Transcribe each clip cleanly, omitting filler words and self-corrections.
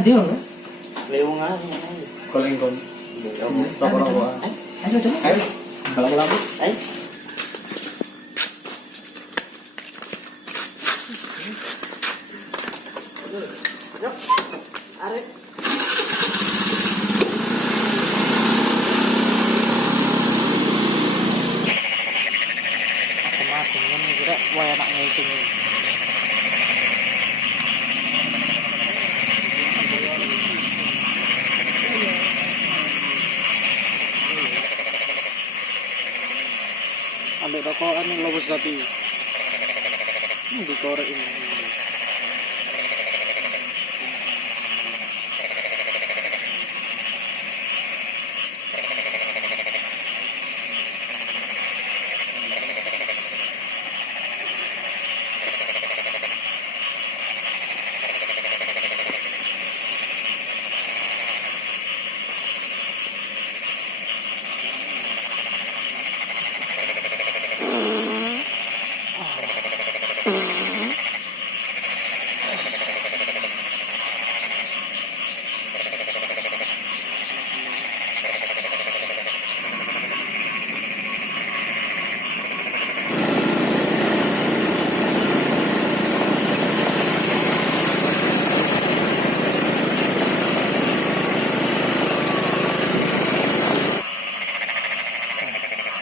nanti yo. Lewung aja. Kolengkon. Rokok-rokokan. Ayo coba. Ayo. Kalau Ayo. Arek. Macam ini kira wah enak ngising ini. Ambil rokokan ini lobos sapi. Dikorek ini.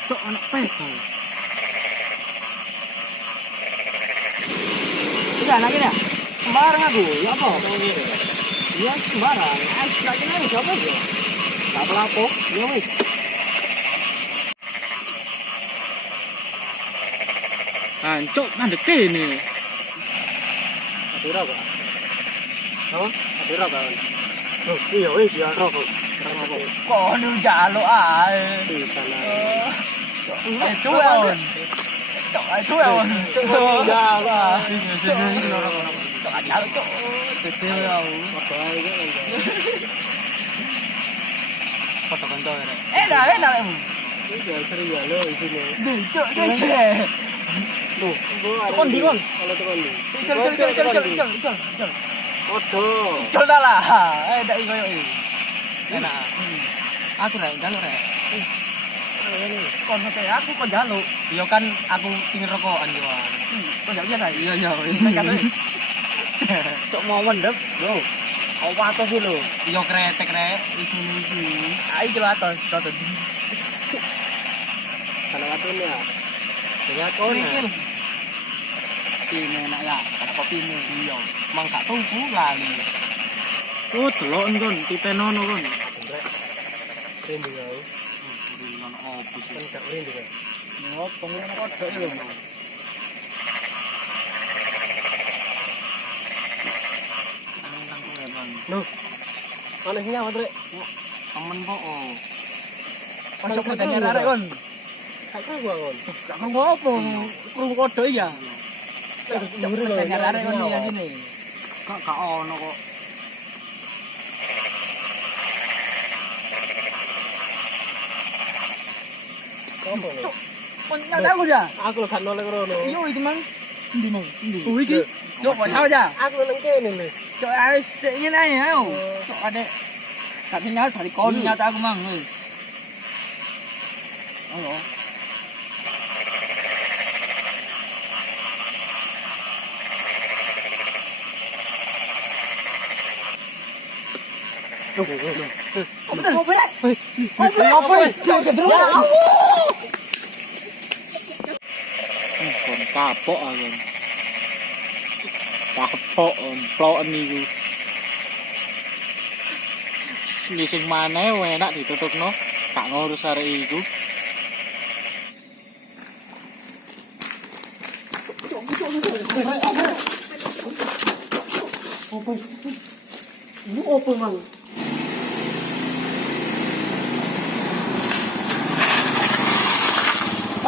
Cok anak pegal. Bisa anak ini ya? Sembarang aku, ya apa? Iya sembarang. Lagi nih siapa ya? Tak pelapo, ya wis. Ancok mandek ini. Adira kok. Apa? Adira kan. Oh, iya wis ya rokok. Kok nu jaluk ae. Bisa lah. Itu on. Itu on. Ya lah. Cok jaluk cok. Dede ora. Apa ae kan. Foto kantor. Enak em. Ini sering ya lo di sini. Cok seje. Tuh, Kon di kon. kalau tuh kon di. Icol. Odo. Icol dah lah. Dak koyo iki. Enak. Aku rek jaluk rek. Kon pe aku kok jaluk. Iya kan aku pingin rokokan yo. Kok jaluk ya Iya iya. Cok mau mendep lho. Apa atos iki lho. Iya kretek rek wis ngono iki. Iki lho atos cocok. Kalau atun ya. Banyak Oh kon. iki lho. Ini enak ya. Ada kopi ini. Iya. Mang gak tuku lali. Oh, delok kon titenono kon. Rindu kau. Bulan opo sih? Kan gak rindu kan. Oh, pengen kodok lho. Nang kowe bang. Nuh. Ana sing nyawat rek. Temen po. Kocok pertanyaan arek kon. Gak kru gua kon. Gak ngomong apa. Krungu kodok ya. Pertanyaan arek kon ya gini. Gak ono kok. Sopo lho? Kon nyata aku ya. Aku gak nolak rono. Iyo iki mang. Endi mang? Endi? Oh, iki. Yo kok sawo ya. Aku nang kene lho. Cok wis ngene ae ayo. Cok ade. Gak nyata dari kon nyata aku mang wis. Halo. Apa berat? Kon kapok aku. Kapok ploken niku. Ngising maneh enak ditutupno. Gak ngurus arek iku. Ini opo mang?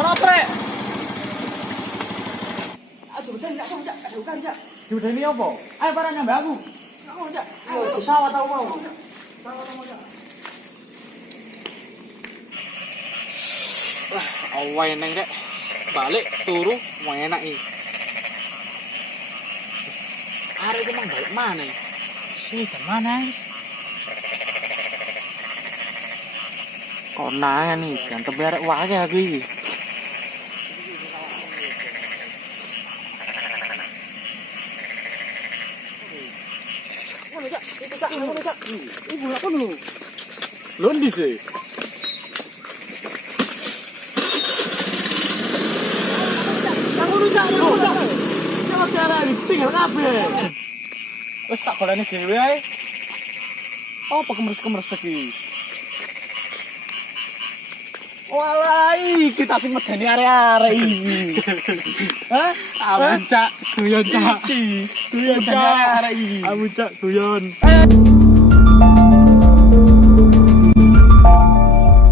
Ora prek. Aduh, bukan ya. Diudeni apa? Ayo barang nyambe aku. Kamu aja. Pesawat tau mau. Wah, awe neng rek. Balik turu mau enak iki. Arek iki mang balik maneh. Sih, mana? Konangan nih, jangan teberek wae aku iki. Ibu apa lu? Lho ndi sih? Kamu rujak. Jangan salah tinggal kabeh. Wes tak golani dhewe ae. Apa kemeres-kemeres iki? Walai, kita sing medeni arek-arek iki. Hah? Amun cak guyon cak. Guyon arek-arek iki. Amun cak guyon.